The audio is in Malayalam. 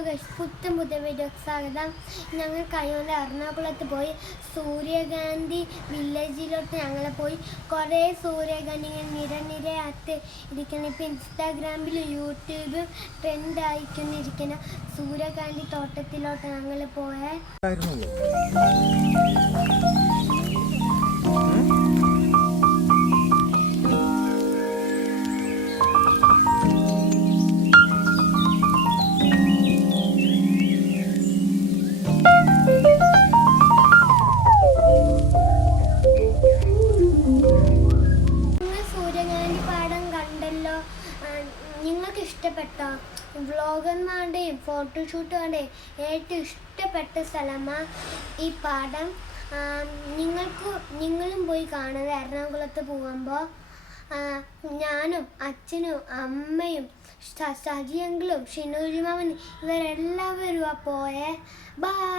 പുത്തൻ പുതിയ വീഡിയോക്ക് സ്വാഗതം. ഞങ്ങൾ കഴിഞ്ഞ എറണാകുളത്ത് പോയി സൂര്യകാന്തി വില്ലേജിലോട്ട് ഞങ്ങൾ പോയി. കുറേ സൂര്യകാന്തി നിരനിരയായിട്ട് ഇരിക്കുന്ന, ഇപ്പം ഇൻസ്റ്റാഗ്രാമിൽ യൂട്യൂബ് ട്രെൻഡ് ആയിക്കൊണ്ടിരിക്കുന്ന സൂര്യകാന്തി തോട്ടത്തിലോട്ട് ഞങ്ങൾ പോയേ. സൂര്യകാന്തി പാടം കണ്ടല്ലോ, നിങ്ങൾക്ക് ഇഷ്ടപ്പെട്ടോ? വ്ളോഗർമാരുടെയും ഫോട്ടോഷൂട്ടുകളുടെയും ഏറ്റവും ഇഷ്ടപ്പെട്ട സ്ഥലമാണ് ഈ പാടം. നിങ്ങളും പോയി കാണുക. എറണാകുളത്ത് പോകുമ്പോൾ ഞാനും അച്ഛനും അമ്മയും സജിയങ്കിലും ഷിനോജിമാവനും ഇവരെല്ലാവരും പോയേ. ബൈ.